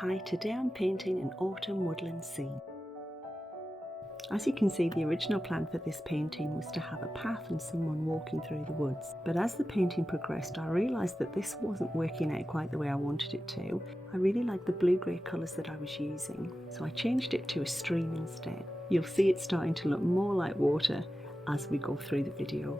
Hi, today I'm painting an autumn woodland scene. As you can see, the original plan for this painting was to have a path and someone walking through the woods. But as the painting progressed, I realised that this wasn't working out quite the way I wanted it to. I really liked the blue-grey colours that I was using, so I changed it to a stream instead. You'll see it starting to look more like water as we go through the video.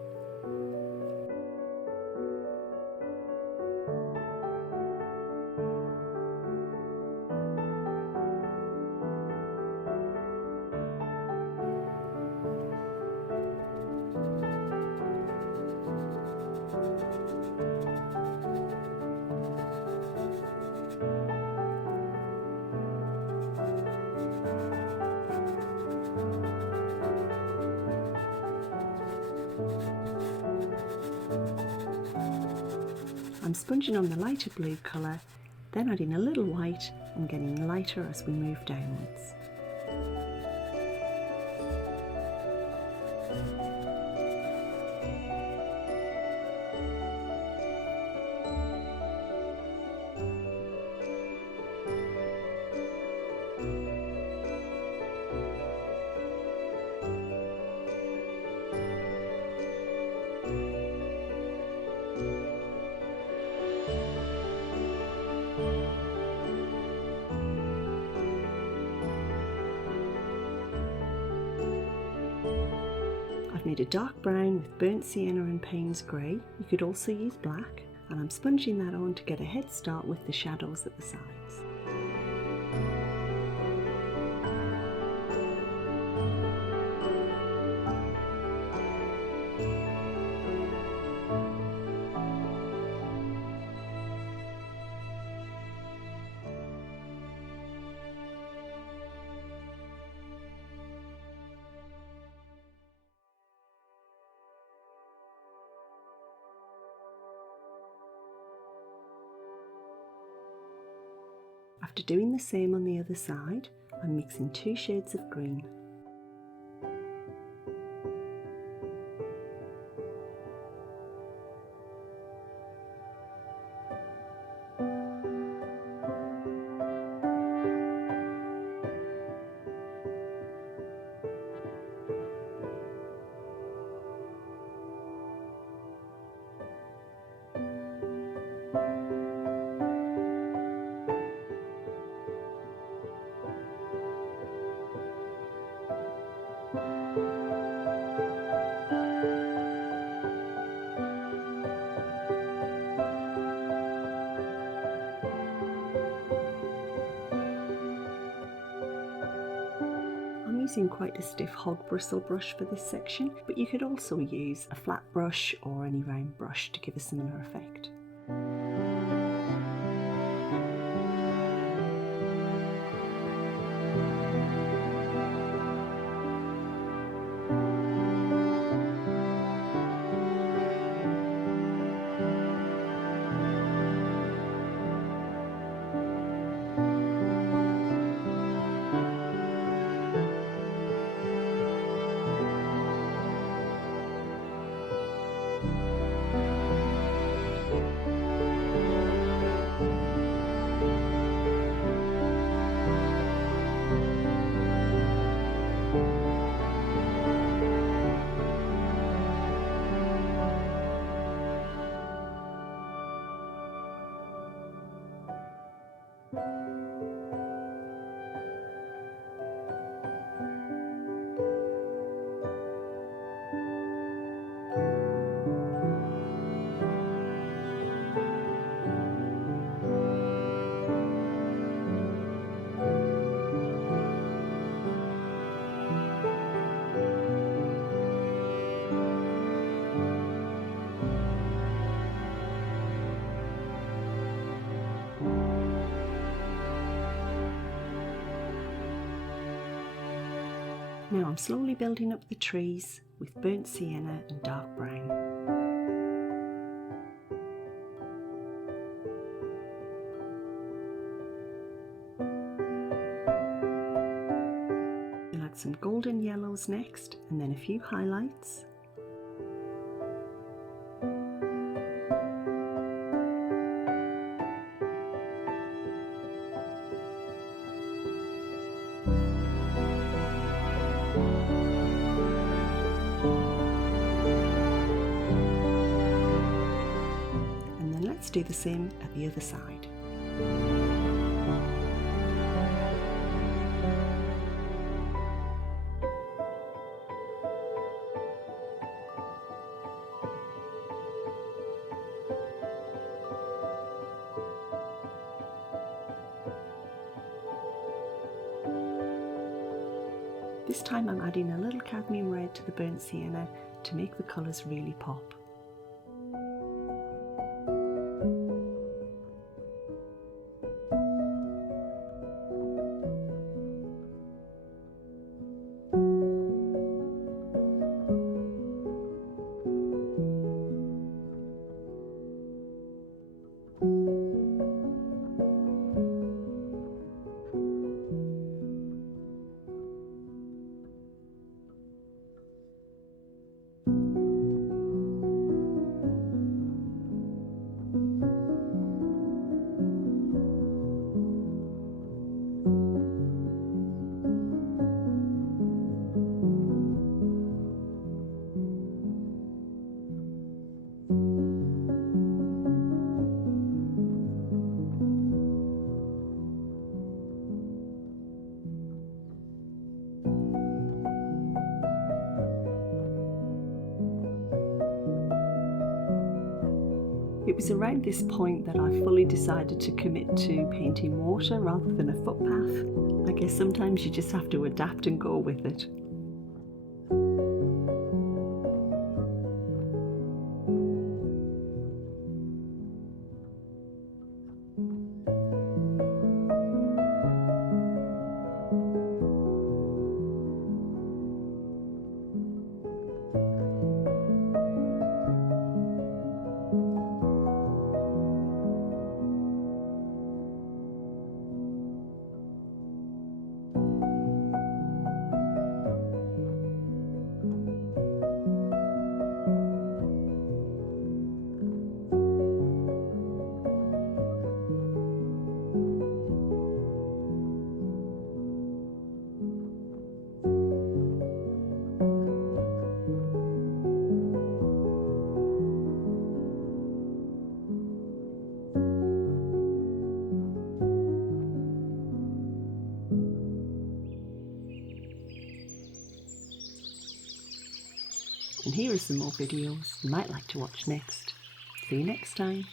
I'm sponging on the lighter blue colour, then adding a little white and getting lighter as we move downwards. I've made a dark brown with burnt sienna and Payne's grey. You could also use black, and I'm sponging that on to get a head start with the shadows at the sides. After doing the same on the other side, I'm mixing 2 shades of green. I'm using quite a stiff hog bristle brush for this section, but you could also use a flat brush or any round brush to give a similar effect. Now I'm slowly building up the trees with burnt sienna and dark brown. I'll add some golden yellows next, and then a few highlights. let's do the same at the other side. This time I'm adding a little cadmium red to the burnt sienna to make the colours really pop. It was around this point that I fully decided to commit to painting water rather than a footpath. I guess sometimes you just have to adapt and go with it. And here are some more videos you might like to watch next. See you next time.